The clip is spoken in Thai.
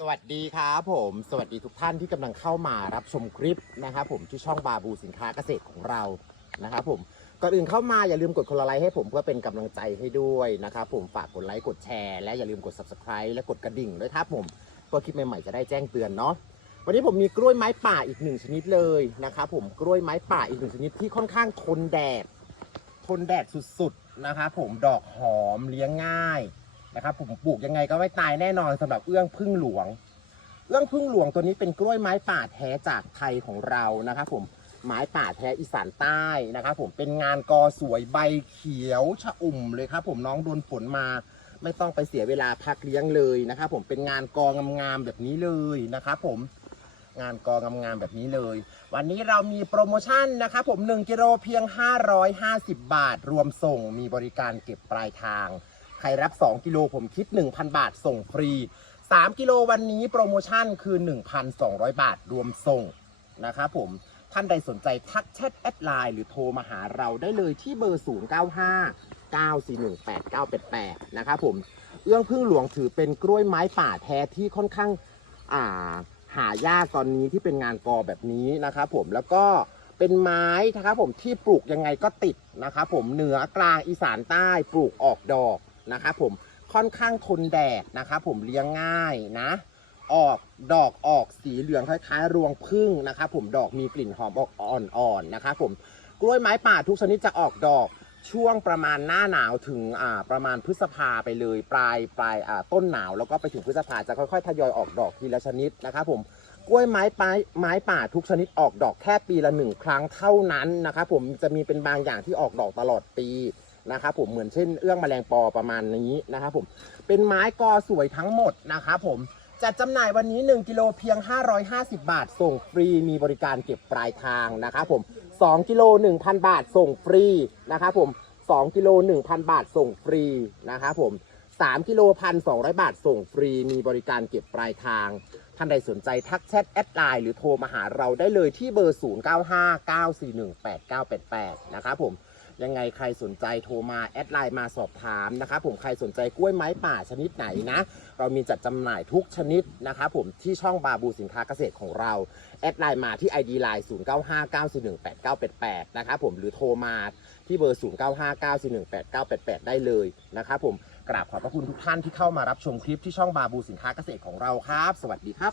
สวัสดีครับผม สวัสดีทุกท่านที่กำลังเข้ามารับชมคลิปนะครับผมที่ช่องบาบูสินค้าเกษตรของเรานะครับผมก่อนอื่นเข้ามาอย่าลืมกดคนละไลค์ให้ผมเพื่อเป็นกำลังใจให้ด้วยนะครับผมฝากกดไลค์กดแชร์และอย่าลืมกด subscribe และกดกระดิ่งด้วยครับผมเพื่อคลิปใหม่ๆจะได้แจ้งเตือนเนาะวันนี้ผมมีกล้วยไม้ป่าอีกหนึ่งชนิดเลยนะครับผมกล้วยไม้ป่าอีกหนึ่งชนิดที่ค่อนข้างทนแดดทนแดดสุดๆนะครับผมดอกหอมเลี้ยงง่าย นะครับผมปลูกยังไงก็ไม่ตายแน่นอนสำหรับเอื้องพึ่งหลวง เอื้องพึ่งหลวงตัวนี้เป็นกล้วยไม้ป่าแท้จากไทยของเรานะครับผมไม้ป่าแท้อีสานใต้นะครับผมเป็นงานกอสวยใบเขียวชะอุ่มเลยครับผมน้องโดนฝนมาไม่ต้องไปเสียเวลาพักเลี้ยงเลยนะครับผมเป็นงานกองามๆแบบนี้เลยนะครับผมงานกองามๆแบบนี้เลย วันนี้เรามีโปรโมชั่นนะครับผม 1กิโลเพียง 550 บาท รวมส่งมีบริการเก็บปลายทาง ครรับ 2 กิโลผมคิด 1,000 บาทส่งฟรี 3 กิโลวันนี้โปรโมชั่นคือ 1,200 บาทรวมส่งนะครับผมท่านใดสนใจทักแชทแอดไลน์หรือโทรมาหาเราได้เลยที่เบอร์ 095 941 8988 นะครับผม เอื้องพึ่งหลวงถือเป็นกล้วยไม้ป่าแท้ที่ค่อนข้างาหายากตอนนี้ที่เป็นงานกอแบบนี้นะครับผมแล้วก็เป็นไม้นะครับผมที่ปลูกยังไงก็ติดนะครับผมเหนือกลางอีสานใต้ปลูกออกดอก นะครับผมค่อนข้างทนแดดนะครับผมเลี้ยงง่ายนะ ออกดอกออกสีเหลืองคล้ายๆ รวงพึ่งนะครับผมดอกมีกลิ่นหอมออกอ่อนๆนะครับผมกล้วยไม้ป่าทุกชนิดจะออกดอกช่วงประมาณหน้าหนาวถึงอ่าประมาณพฤษภาไปเลย ปลายปลายอ่าต้นหนาวแล้วก็ไปถึงพฤษภาจะค่อยๆทยอยออกดอกทีละชนิดนะครับผมกล้วยไม้ปลายไม้ป่าทุกชนิดออกดอกแค่ปีละหนึ่งครั้งเท่านั้นนะครับผมจะมีเป็นบางอย่างที่ออกดอกตลอดปี นะครับผมเหมือนเช่นเอื้องแมลงปอประมาณนี้นะครับผมเป็นไม้กอสวยทั้งหมดนะครับผมจัดจำหน่ายวันนี้ 1 กิโลเพียง 550 บาท ส่งฟรีมีบริการเก็บปลายทางนะครับผม 2 กิโล 1,000 บาทส่งฟรีนะครับผม 2 กิโล 1,000 บาทส่งฟรีนะครับผม3กิโล1,200บาทส่งฟรี มีบริการเก็บปลายทาง ท่านใดสนใจทักแชทแอดไลน์หรือโทรมาหาเราได้เลยที่เบอร์ 0959418988 นะครับผม ยังไงใครสนใจโทรมาแอดไลน์มาสอบถามนะครับผมใครสนใจกล้วยไม้ป่าชนิดไหนนะ เรามีจัดจำหน่ายทุกชนิดนะครับผมที่ช่องบาบูสินค้าเกษตรของเรา แอดไลน์มาที่ ID Line 0959418988นะครับผมหรือโทรมาที่เบอร์ 0959418988 ได้เลยนะครับผมกราบขอบพระคุณทุกท่านที่เข้ามารับชมคลิปที่ช่องบาบูสินค้าเกษตรของเราครับ สวัสดีครับ